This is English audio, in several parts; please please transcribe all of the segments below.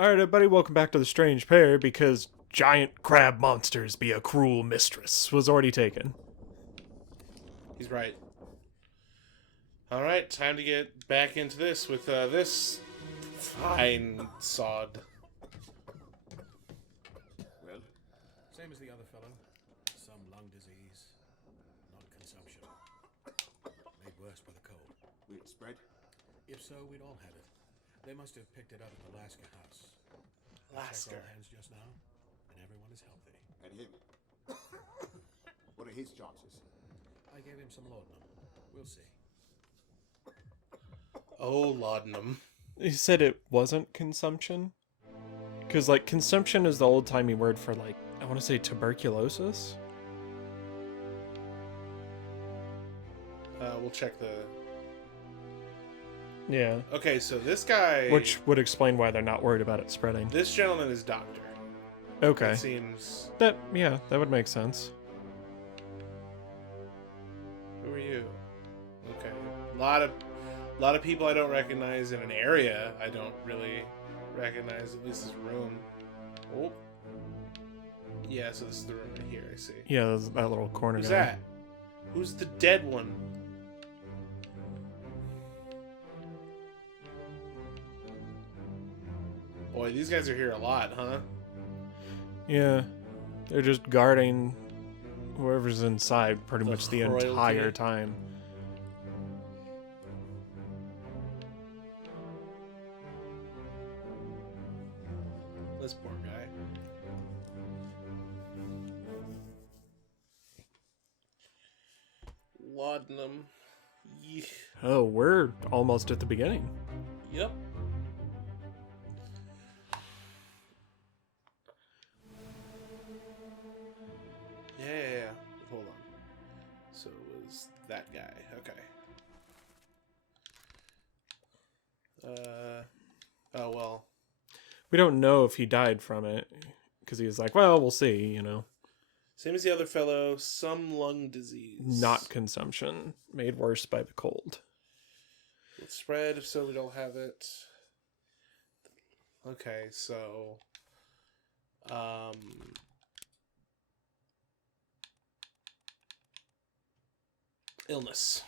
Alright, everybody, welcome back to the Strange Pair because giant crab monsters be a cruel mistress was already taken. He's right. Alright, time to get back into this with this fine sod. Well, same as the other fellow. Some lung disease, not consumption. Made worse by the cold. Weird spread. If so, we'd all have it. They must have picked it up at the Lasker house. I checked all hands just now, and everyone is healthy. And him. What are his chances? I gave him some laudanum. We'll see. Oh, laudanum. He said it wasn't consumption? Because, like, consumption is the old-timey word for, like, I want to say tuberculosis? We'll check the... Yeah. Okay, so this guy... Which would explain why they're not worried about it spreading. This gentleman is doctor. Okay. It seems... That would make sense. Who are you? Okay. A lot of people I don't recognize in an area I don't really recognize, at least this room. Oh. Yeah, so this is the room right here, I see. Yeah, there's that little corner Who's guy. that? Who's the dead one? Boy, these guys are here a lot, huh? Yeah. They're just guarding whoever's inside pretty much the royalty. entire time. This poor guy. Laudanum. Yeesh. Oh, we're almost at the beginning. Yep. Yeah. Hold on. So it was that guy. Okay. Oh well. We don't know if he died from it, because he was like, well, we'll see, you know. Same as the other fellow, some lung disease. Not consumption, made worse by the cold. It's spread, if so we don't have it. Okay, so illness.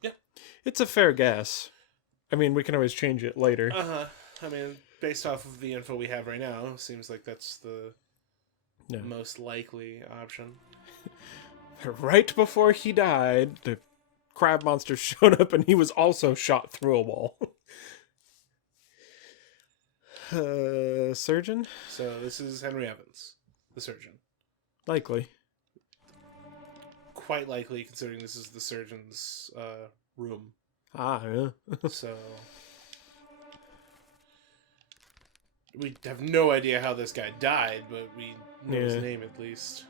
Yeah. It's a fair guess. I mean, we can always change it later. I mean, based off of the info we have right now, seems like that's the most likely option. Right before he died, the crab monster showed up and he was also shot through a wall. Surgeon? So this is Henry Evans, the surgeon. Likely. Quite likely, considering this is the surgeon's room. Ah, yeah. So we have no idea how this guy died, but we know his name at least.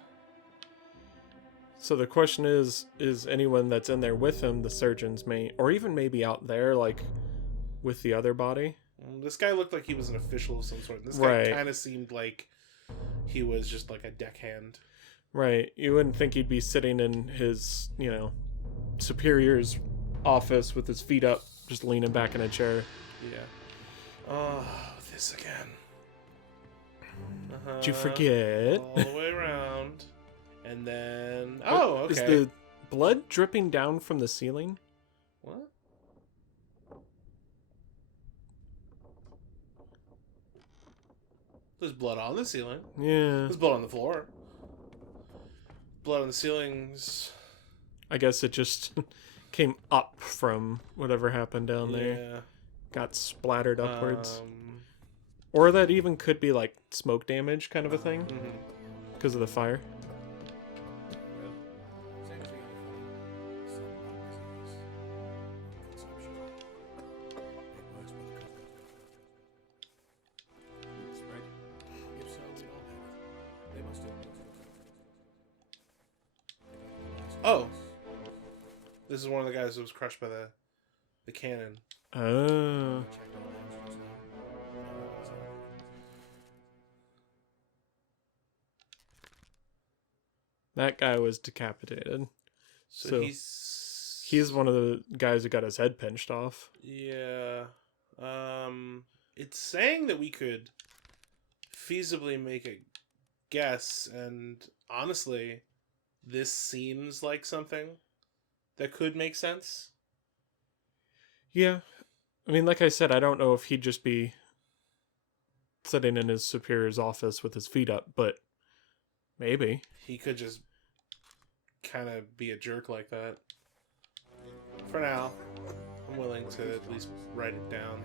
So the question is anyone that's in there with him the surgeon's mate, or even maybe out there, like, with the other body? This guy looked like he was an official of some sort. This guy kind of seemed like he was just like a deckhand. Right. You wouldn't think he'd be sitting in his, superior's office with his feet up, just leaning back in a chair. Yeah. Oh, this again. Did you forget? All the way around. And then... Oh, okay. Is the blood dripping down from the ceiling? What? There's blood on the ceiling. Yeah. There's blood on the floor. Blood on the ceilings. I guess it just came up from whatever happened down there. Yeah. Got splattered upwards. Or that even could be like smoke damage kind of a thing. Because of the fire. Well, same as the other fellow. Some lung disease, not consumption. Made worse by the cold. Weird spread. If so, we'd all have it. They must have... Oh! This is one of the guys that was crushed by the cannon. Oh. Checked all hands just now. Everyone's healthy. That guy was decapitated. So he's one of the guys who got his head pinched off. Yeah. it's saying that we could feasibly make a guess, and honestly, this seems like something that could make sense. Yeah. I mean, like I said, I don't know if he'd just be sitting in his superior's office with his feet up, but maybe. He could just kind of be a jerk like that. For now, I'm willing to at least write it down.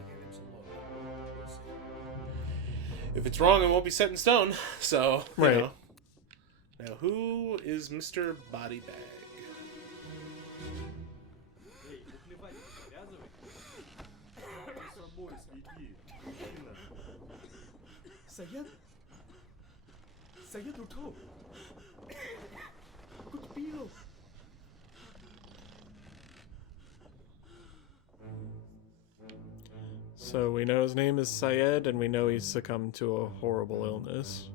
If it's wrong, it won't be set in stone. So, you Right. know. Now, who is Mr. Body Bag? Sayed? Sayed uठो कुछ P low So we know his name is Syed, and we know he's succumbed to a horrible illness.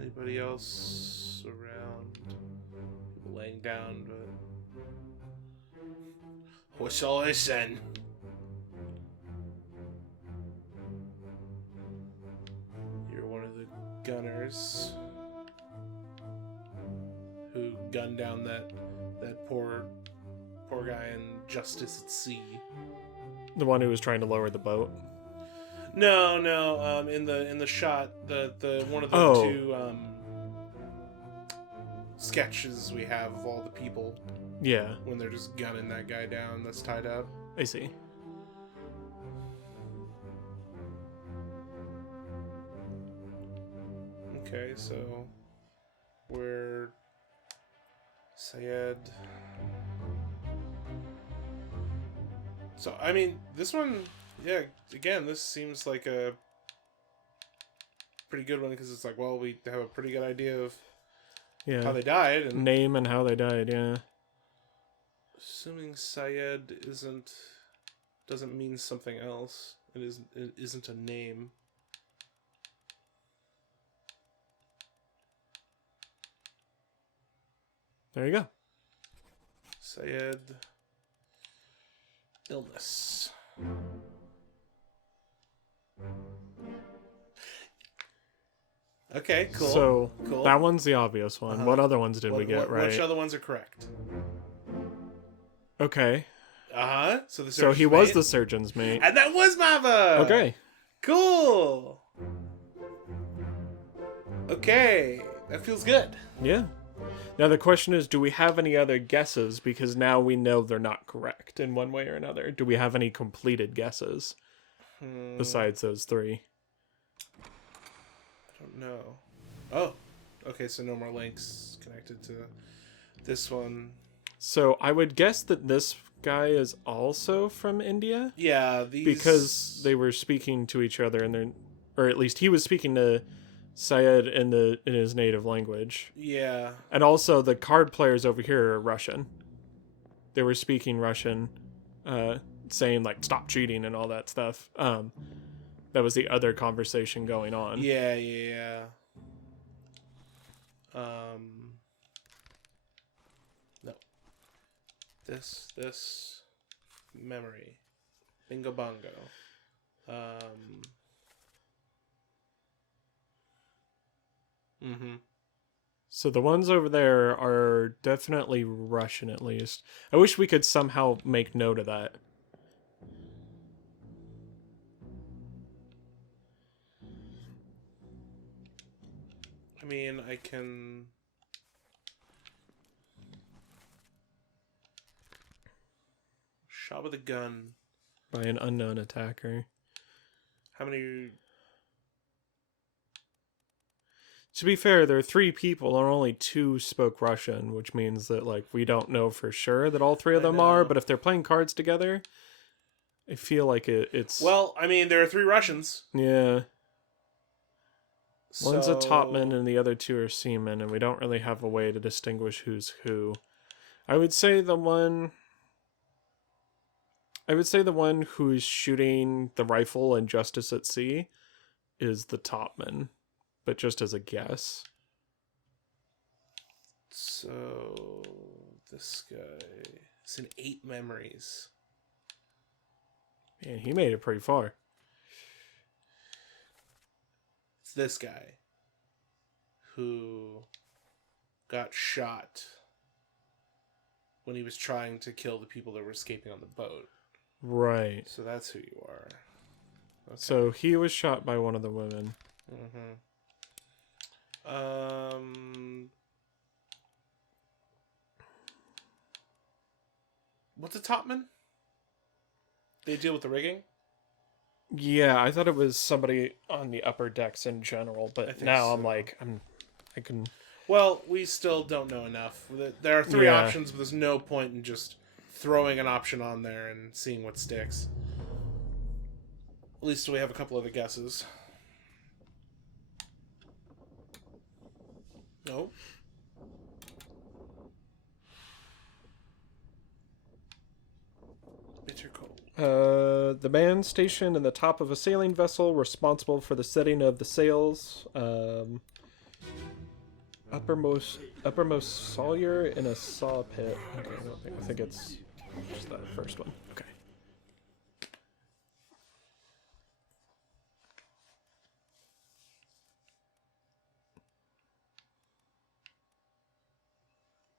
Anybody else around? People laying down, but... What's all this then? You're one of the gunners who gunned down that poor guy in Justice at Sea. The one who was trying to lower the boat. No. In the shot, the one of the Oh. two sketches we have of all the people Yeah, when they're just gunning that guy down that's tied up. I see. Okay, so we're Syed. So I mean, this one, yeah. Again, this seems like a pretty good one because it's like, well, we have a pretty good idea of Yeah. how they died, and Name and how they died, yeah. assuming Syed doesn't mean something else. It isn't a name. There you go. Syed illness. Okay, cool. So cool. that one's the obvious one. Uh-huh. What other ones did we get right? Which other ones are correct? Okay. So the So he surgeon's was mate. the surgeon's mate. And that was Mava. Okay. Cool. Okay, that feels good. Yeah. Now the question is, do we have any other guesses? Because now we know they're not correct in one way or another. Do we have any completed guesses besides those three? I don't know. Oh, okay. So no more links connected to this one. So I would guess that this guy is also from India Yeah, these because they were speaking to each other in their, or at least he was speaking to Syed in his native language. Yeah. And also the card players over here are Russian. They were speaking Russian, saying like stop cheating and all that stuff. That was the other conversation going on. Yeah. No. This memory. Bingo bongo. So the ones over there are definitely Russian, at least. I wish we could somehow make note of that. I mean, I can... Shot with a gun. By an unknown attacker. How many... To be fair, there are 3 people and only 2 spoke Russian, which means that like we don't know for sure that all 3 of I them are, know. but if they're playing cards together, I feel like it's... Well, I mean, there are 3 Russians. yeah. One's a so- topman and the other 2 are seamen, and we don't really have a way to distinguish who's who. I would say the one who's shooting the rifle in Justice at Sea is the topman. but just as a guess. So this guy is in 8 memories. Man, he made it pretty far. It's this guy who got shot when he was trying to kill the people that were escaping on the boat. Right. So that's who you are. Okay. So he was shot by one of the women. What's a topman? They deal with the rigging? Yeah, I thought it was somebody on the upper decks in general, I but think now I'm so. like, I can. Well, we still don't know enough. There are 3 Yeah. options, but there's no point in just throwing an option on there and seeing what sticks. At least we have a couple other guesses. No. Bitter cold. The man stationed in the top of a sailing vessel responsible for the setting of the sails. Uppermost sawyer in a saw pit. Okay, I think it's just that first one. Okay.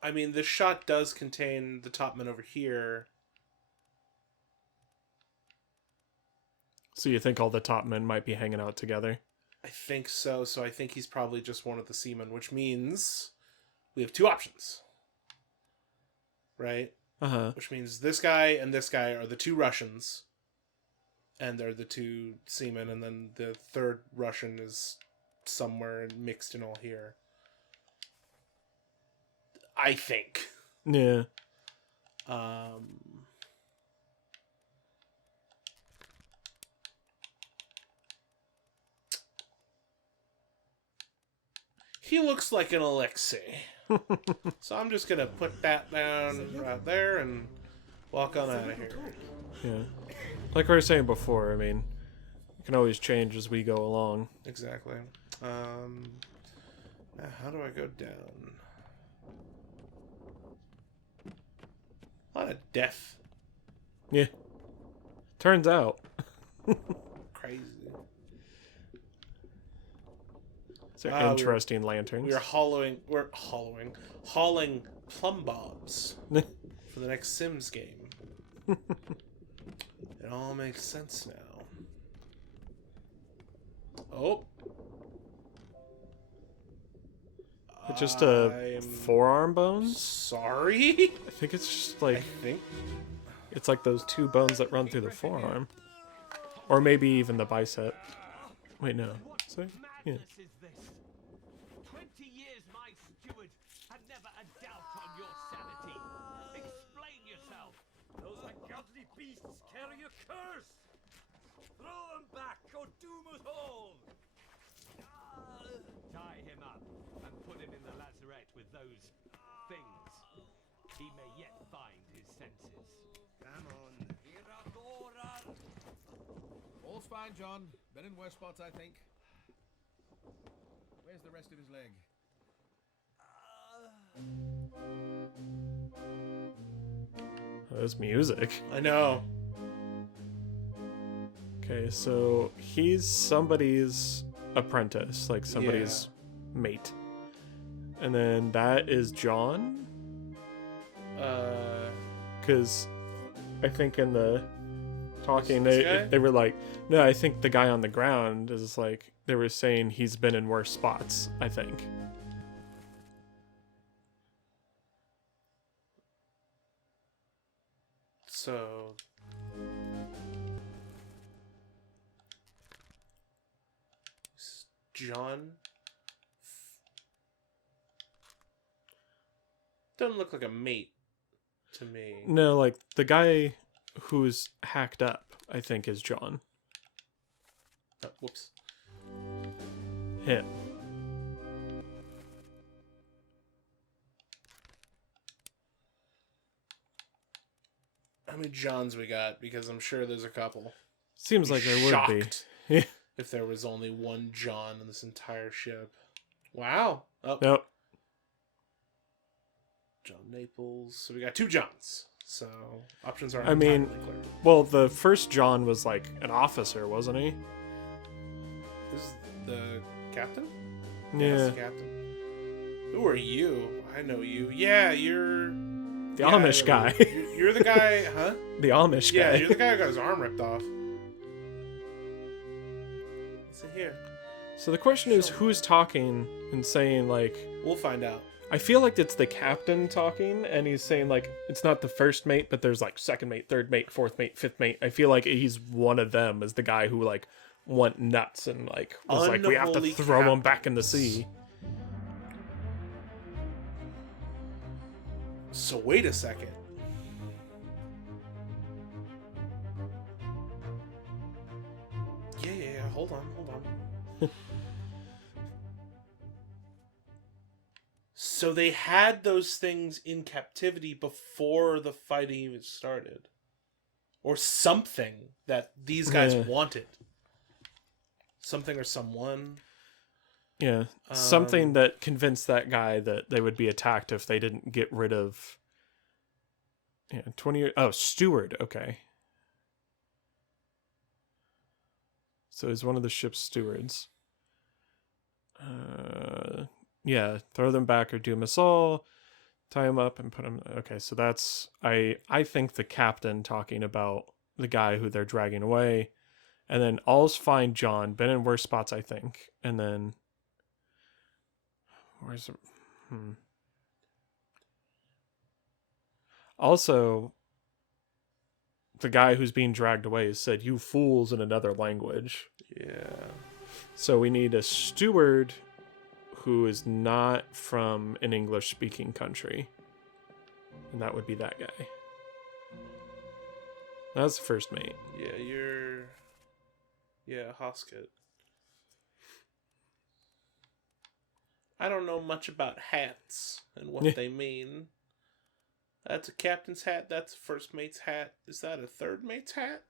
I mean, this shot does contain the topman over here. So you think all the top men might be hanging out together? I think so. So I think he's probably just one of the seamen, which means we have 2 options. Right? Uh-huh. Which means this guy and this guy are the 2 Russians. And they're the 2 seamen. And then the 3rd Russian is somewhere mixed in all here. I think. Yeah. He looks like an Alexei. So I'm just going to put that down right there and walk on out of here. Yeah. Like we were saying before, I mean, it can always change as we go along. Exactly. Now how do I go down? A lot of death. Yeah. Turns out. Crazy. These are Wow, interesting lanterns. We're hauling plumb bobs for the next Sims game. It all makes sense now. Oh. Just I'm forearm bones? sorry? I think it's just I like, think. it's like those 2 bones that run through the forearm. Or maybe even the bicep. Wait, no. So, yeah. Madness is this? 20 years my steward had never a doubt on your sanity. Explain yourself. Those ungodly beasts carry a curse! Throw them back or doom us all! Tie him up and put him in the lazarette with those things. He may yet find his senses. Come on. All's fine, John. Been in worse spots, I think. Where's the rest of his leg? There's music. I know. Okay, so he's somebody's apprentice, like somebody's mate. And then that is John? Because I think in the talking, This guy? they were like, no, I think the guy on the ground is like, they were saying he's been in worse spots, I think. So. John. Doesn't look like a mate to me. No, like the guy who's hacked up, I think, is John. Oh, whoops. Him. How many Johns we got? Because I'm sure there's a couple. Seems like there would be. Shocked. if there was only one John in this entire ship. Wow. Oh, Nope. John Naples. So we got 2 Johns. So options are I mean, entirely clear. well, the first John was like an officer, wasn't he? This is the captain? Yeah. That's the captain. Who are you? I know you. Yeah, you're... The Amish guy. You're the guy, huh? The Amish Yeah, guy. you're the guy who got his arm ripped off. What's in here? So the question is, who's talking and saying, like... We'll find out. I feel like it's the captain talking, and he's saying, like, it's not the first mate, but there's, like, second mate, third mate, fourth mate, fifth mate. I feel like he's one of them as the guy who, like, went nuts and, like, was like, we have to Unholy throw him back in the captains. sea. So wait a second. Yeah. Hold on. So they had those things in captivity before the fighting even started. Or something that these guys Yeah. wanted. Something or someone. Yeah. Something that convinced that guy that they would be attacked if they didn't get rid of... Yeah, 20 years... Oh, steward. Okay. So he's one of the ship's stewards. Yeah, throw them back or doom us all. Tie him up and put him... Okay, so that's... I think the captain talking about the guy who they're dragging away. And then all's fine, John. Been in worse spots, I think. And then... Where's... Also, the guy who's being dragged away said, "You fools," in another language. Yeah. So we need a steward who is not from an English-speaking country. And that would be that guy. That's the first mate. Yeah, you're... Yeah, Hosket. I don't know much about hats and what they mean. That's a captain's hat. That's a first mate's hat. Is that a third mate's hat?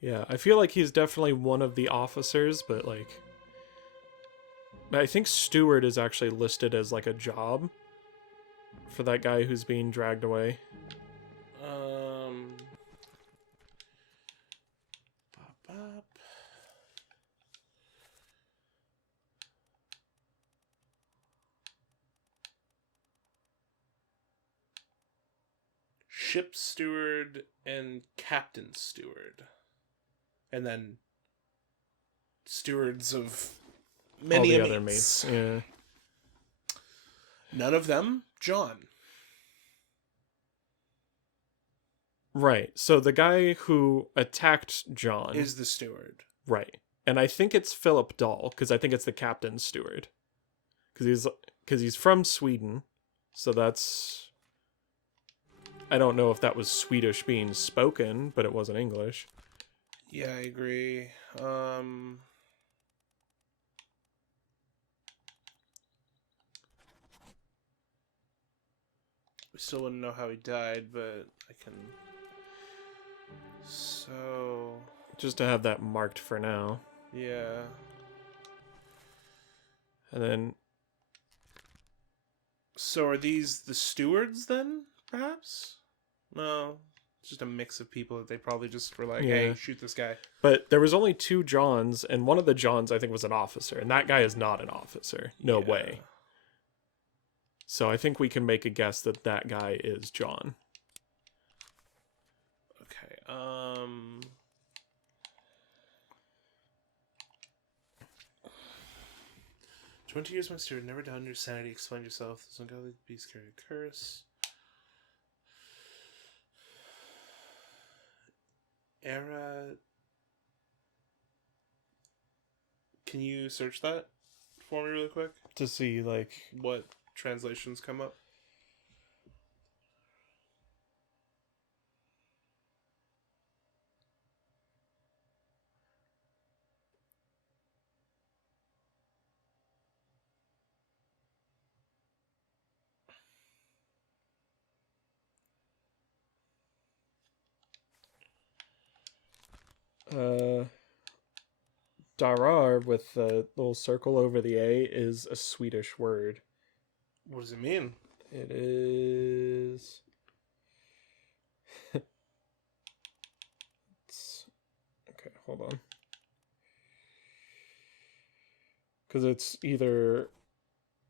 Yeah, I feel like he's definitely one of the officers, but like... I think steward is actually listed as like a job for that guy who's being dragged away. Bop. Ship steward and captain steward. And then stewards of many All the other mates. Yeah. None of them John. Right. So the guy who attacked John Is the steward. right. And I think it's Philip Dahl because I think it's the captain's steward. Because he's from Sweden. So that's... I don't know if that was Swedish being spoken, but it wasn't English. Yeah, I agree. We still wouldn't know how he died, but I can... So... Just to have that marked for now. Yeah. And then... So are these the stewards then, perhaps? No. It's just a mix of people that they probably just were like, hey, Yeah. shoot this guy. But there was only 2 Johns, and one of the Johns I think was an officer, and that guy is not an officer. No Yeah. way. So I think we can make a guess that that guy is John. Okay, 20 years, my steward, never down your sanity, explain yourself. This ungodly beast carry a curse. Era... Can you search that for me really quick? To see, like... What translations come up? Darar with the little circle over the A is a Swedish word. What does it mean? It is... Okay, hold on. Because it's either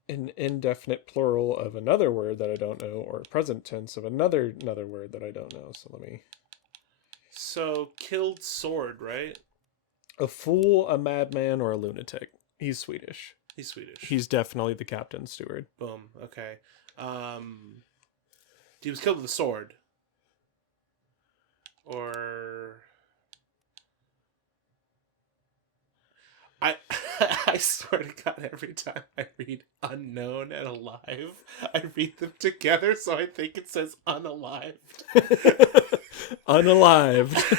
an indefinite plural of another word that I don't know, or a present tense of another word that I don't know. So let me... So, killed sword, right? A fool, a madman, or a lunatic. He's Swedish. He's Swedish. He's definitely the captain's steward. Boom. Okay. He was killed with a sword. Or... I swear to God, every time I read unknown and alive, I read them together, so I think it says unalived. Unalived.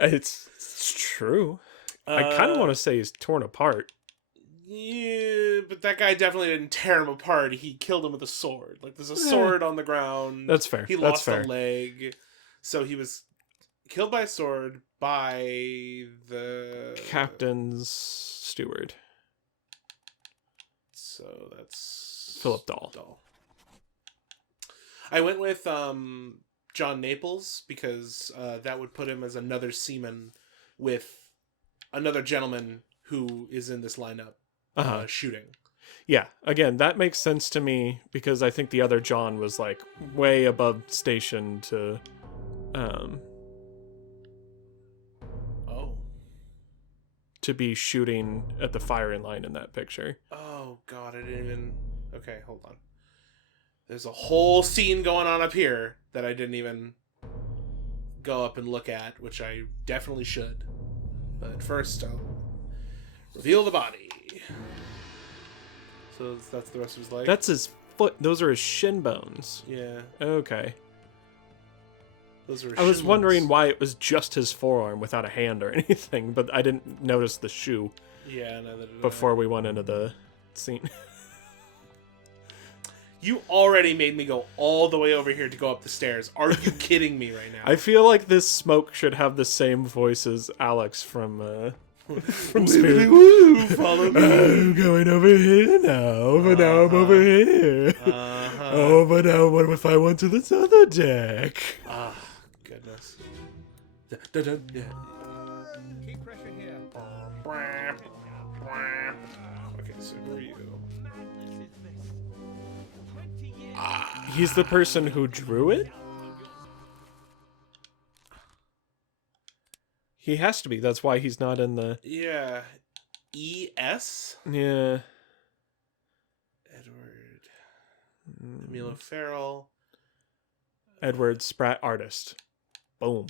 It's true. I kind of want to say he's torn apart. Yeah, but that guy definitely didn't tear him apart. He killed him with a sword. Like, there's a sword on the ground. That's fair. He That's lost fair. a leg. So he was killed by a sword by the... Captain's steward. So that's... Philip Dahl. I went with John Naples because that would put him as another seaman with another gentleman who is in this lineup shooting. Yeah, again, that makes sense to me because I think the other John was like way above station to to be shooting at the firing line in that picture. Oh God, I didn't even... Okay, hold on. There's a whole scene going on up here that I didn't even go up and look at, which I definitely should. But first, I'll reveal the body. So that's the rest of his leg? That's his foot. Those are his shin bones. Yeah. Okay. Those are his I was shin wondering bones. why it was just his forearm without a hand or anything, but I didn't notice the shoe Yeah, neither did I. before we went into the scene. You already made me go all the way over here to go up the stairs. Are you kidding me right now? I feel like this smoke should have the same voice as Alex from Spirit. Woo, follow me. I'm going over here now, but now I'm over here. Oh, but now what if I went to this other deck? Ah, goodness. Keep pressure here. Okay, so who are you? Madness is this. 20 years. He's the person who drew it? He has to be. That's why he's not in the... Yeah. E.S.? Yeah. Edward. Emilio Farrell. Edward Spratt, artist. Boom.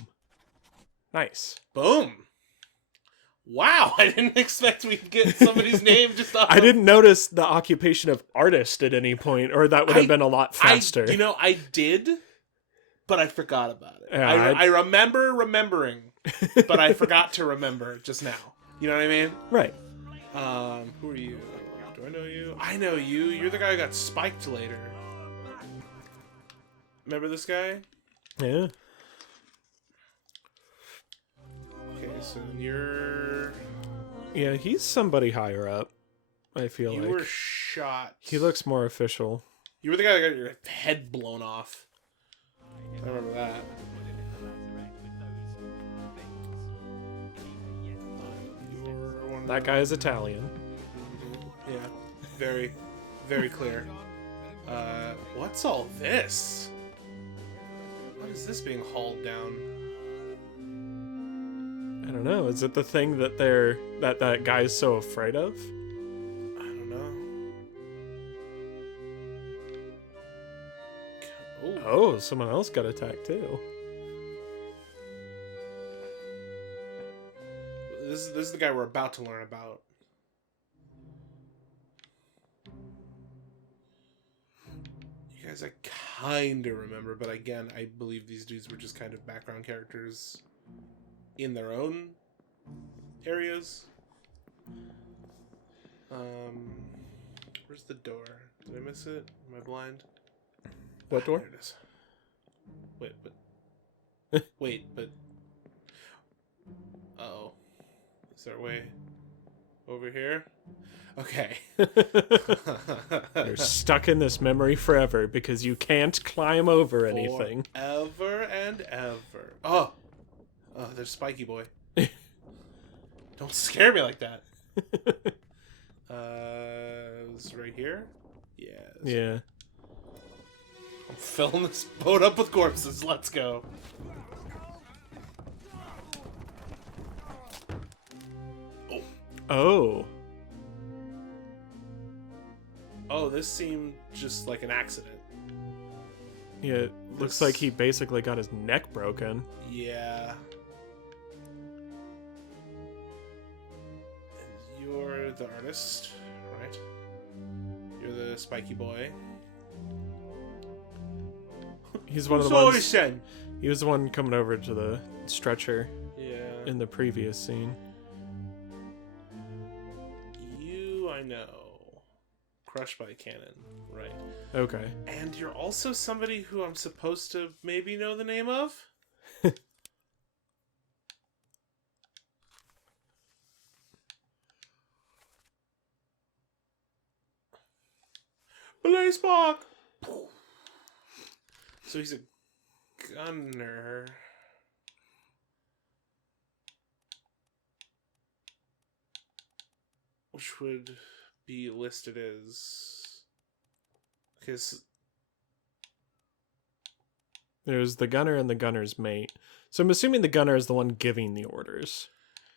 Nice. Boom! Wow, I didn't expect we'd get somebody's name just off I didn't notice the occupation of artist at any point, or that would have been a lot faster. I did, but I forgot about it. Yeah, I remember remembering, but I forgot to remember just now. You know what I mean? Right. Who are you? Do I know you? I know you. You're the guy who got spiked later. Remember this guy? Yeah. Okay, so you're... Yeah, he's somebody higher up, I feel You like. were shot. He looks more official. You were the guy that got your head blown off. I remember that. You're one of That guy is Italian. Yeah, very, very clear. What's all this? What is this being hauled down? I don't know. Is it the thing that that guy's so afraid of? I don't know. Oh, someone else got attacked too. This is the guy we're about to learn about. You guys, I kind of remember, but again, I believe these dudes were just kind of background characters in their own areas. Where's the door? Did I miss it? Am I blind? What door? There it is. Wait, but... Uh-oh. Is there a way? Over here? Okay. You're stuck in this memory forever because you can't climb over anything. Ever and ever. Oh, there's Spiky Boy. Don't scare me like that. It's right here? Yeah. Yeah. I'm filling this boat up with corpses. Let's go. Oh. Oh, this seemed just like an accident. Yeah, it looks like he basically got his neck broken. Yeah. And you're the artist, right? You're the Spiky Boy. He's one of the ones. He was the one coming over to the stretcher Yeah. in the previous scene. You, I know. Crushed by a cannon, right? Okay. And you're also somebody who I'm supposed to maybe know the name of? Blaze Spark! So he's a gunner. Which would be listed as... Because... There's the gunner and the gunner's mate. So I'm assuming the gunner is the one giving the orders.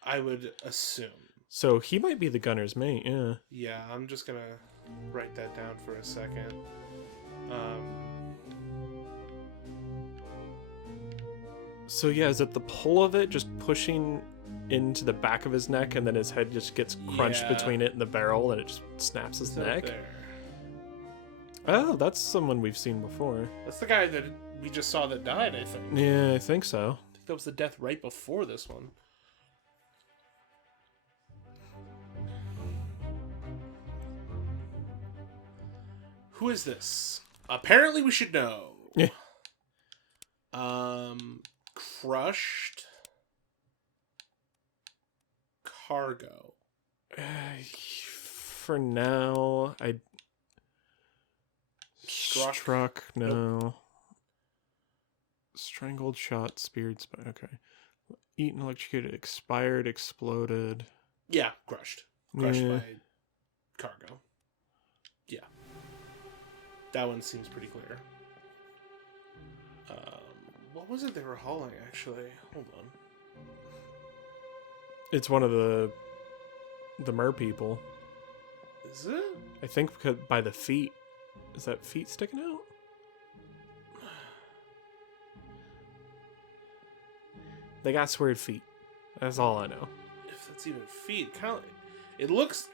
I would assume. So he might be the gunner's mate, yeah. Yeah, I'm just gonna write that down for a second. So yeah, is it the pull of it just pushing into the back of his neck and then his head just gets crunched Yeah. between it and the barrel and it just snaps his It's up neck? there. Oh, that's someone we've seen before. That's the guy that we just saw that died, I think. Yeah, I think so. I think that was the death right before this one. Who is this? Apparently we should know. Yeah. Crushed cargo. For now, I struck. No. Strangled, shot, speared. Okay. Eaten, electrocuted, expired, exploded. Yeah, crushed. Crushed Yeah. by cargo. Yeah. That one seems pretty clear. What was it they were hauling, actually? Hold on. It's one of the mer people. Is it? I think because by the feet. Is that feet sticking out? They got squared feet. That's all I know. If that's even feet. Kind of, it looks...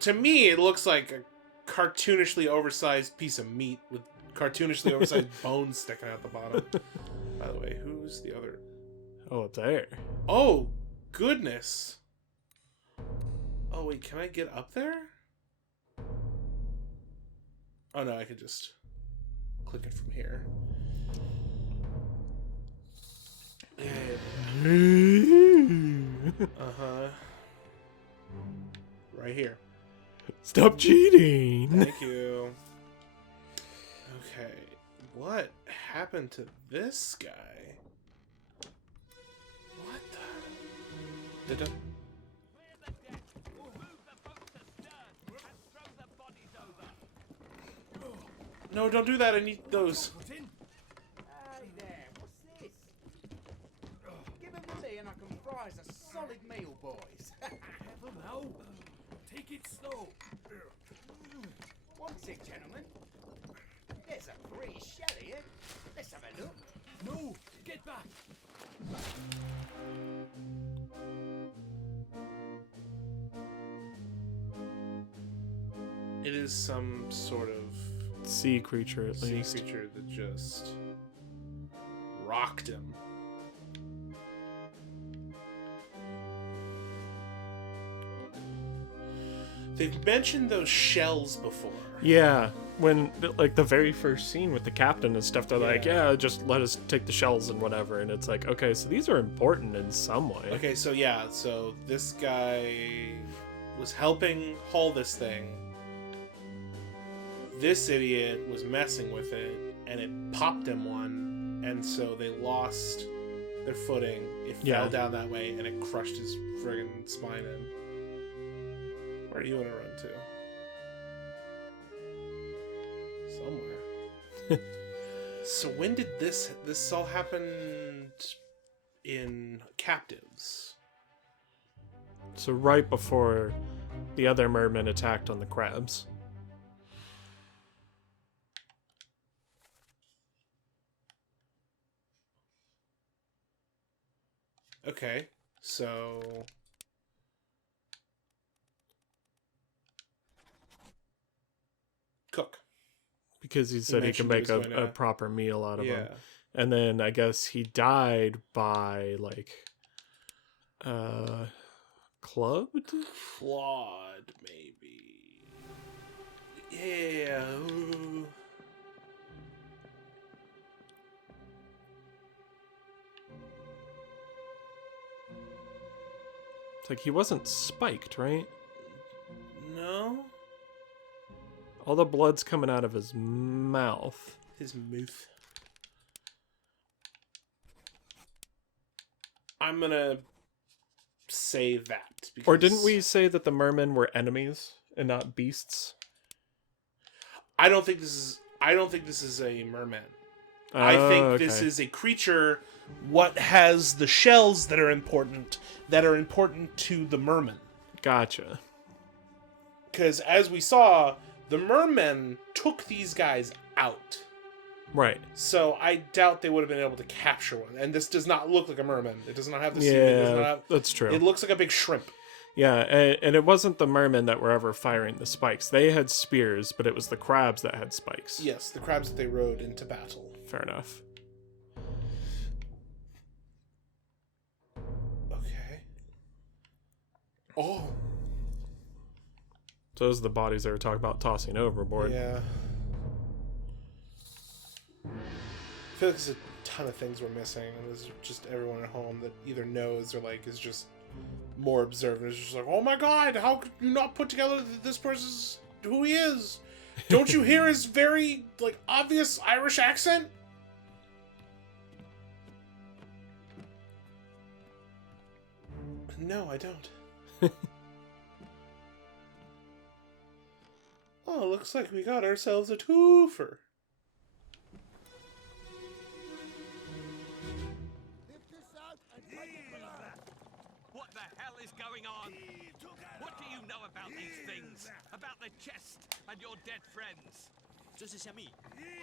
To me, it looks like a cartoonishly oversized piece of meat with cartoonishly oversized bones sticking out the bottom. By the way, who's the other? Oh, up there. Oh, goodness. Oh, wait, can I get up there? Oh, no, I can just click it from here. Uh-huh. Right here. Stop cheating. Thank you. Okay. What happened to this guy? What the... Did I... Clear the deck. Move the boats astern and throw the bodies over. No, don't do that. I need those. Hey there, what's this? Give him money and I can fry us a solid meal, boys. Careful now. Take it slow. What's it, gentlemen? There's a pretty shell here. Let's have a look. No, get back. It is some sort of Sea creature, at sea least. creature that just rocked him. They've mentioned those shells before. Yeah, when like the very first scene with the captain and stuff, they're like, Yeah. "Yeah, just let us take the shells and whatever." And it's like, okay, so these are important in some way. Okay, so yeah, so this guy was helping haul this thing. This idiot was messing with it, and it popped him one, and so they lost their footing. It fell down that way, and it crushed his friggin' spine in. Where do you want to run to? Somewhere. So when did this all happen in captives? So right before the other mermen attacked on the crabs. Okay, so cook. Because he said he could mentioned he make was going a to- proper meal out of Yeah. them. And then I guess he died by, like, clubbed? Flawed, maybe. Yeah. Ooh. It's like he wasn't spiked, right? No. All the blood's coming out of his mouth. His mouth. I'm gonna say that. Because Or didn't we say that the mermen were enemies and not beasts? I don't think this is a merman. I think this is a creature. What has the shells that are important to the merman? Gotcha. Because as we saw, the mermen took these guys out. Right. So I doubt they would have been able to capture one. And this does not look like a merman. It does not have the semen. It does not Yeah, have, that's true. it looks like a big shrimp. Yeah, and it wasn't the mermen that were ever firing the spikes. They had spears, but it was the crabs that had spikes. Yes, the crabs that they rode into battle. Fair enough. Okay. Oh. So those are the bodies they were talking about tossing overboard. Yeah. I feel like there's a ton of things we're missing, and there's just everyone at home that either knows or like is just more observant. It's just like, oh my god, how could you not put together that this person's who he is? Don't you hear his very like obvious Irish accent? No, I don't. Oh, looks like we got ourselves a twofer. What the hell is going on? What do you know about these things? About the chest and your dead friends? 这是虾米？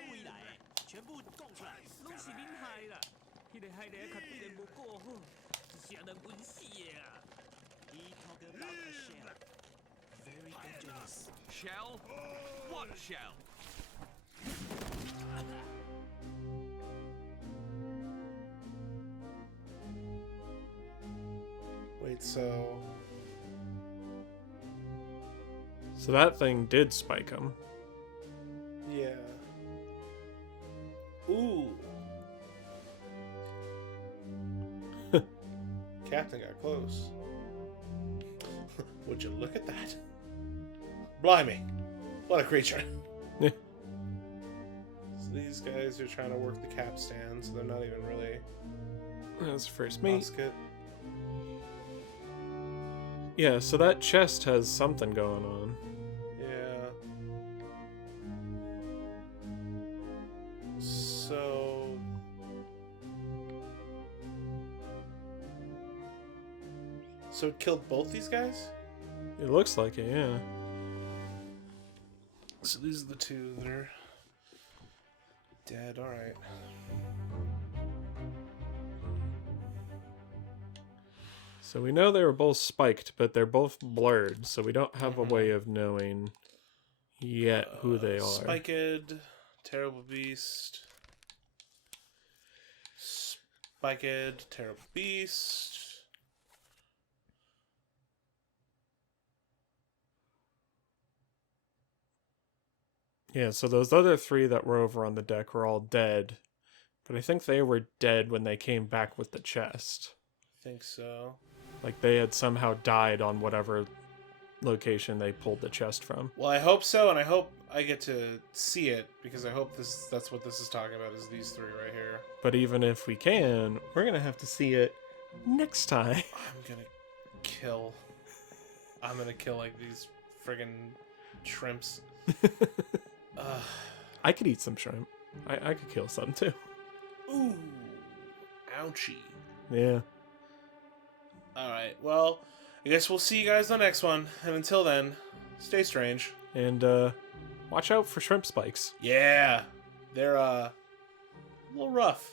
回来的，全部供出来。拢是恁害啦！迄个害得较对人无过好，是谁人温死的啊？ He talk about a shell. Very dangerous. Shell? What shell? Wait, so So that thing did spike him. yeah. Ooh. Captain got close. Would you look at that? Blimey. What a creature. Yeah. So these guys are trying to work the capstan, so they're not even really That's first mate. musket. Yeah, so that chest has something going on. Yeah. So it killed both these guys? It looks like it, yeah. So these are the two that are dead, alright. So we know they were both spiked, but they're both blurred, so we don't have a way of knowing yet who they are. Spiked, Terrible Beast. Spiked, Terrible Beast. Yeah, so those other three that were over on the deck were all dead, but I think they were dead when they came back with the chest. I think so. Like they had somehow died on whatever location they pulled the chest from. Well, I hope so, and I hope I get to see it, because I hope that's what this is talking about, is these three right here. But even if we can, we're going to have to see it next time. I'm gonna kill like these friggin' shrimps. I could eat some shrimp. I could kill some too. Ooh, ouchie. Yeah. Alright, well, I guess we'll see you guys on the next one, and until then, stay strange. And watch out for shrimp spikes. Yeah, they're a little rough.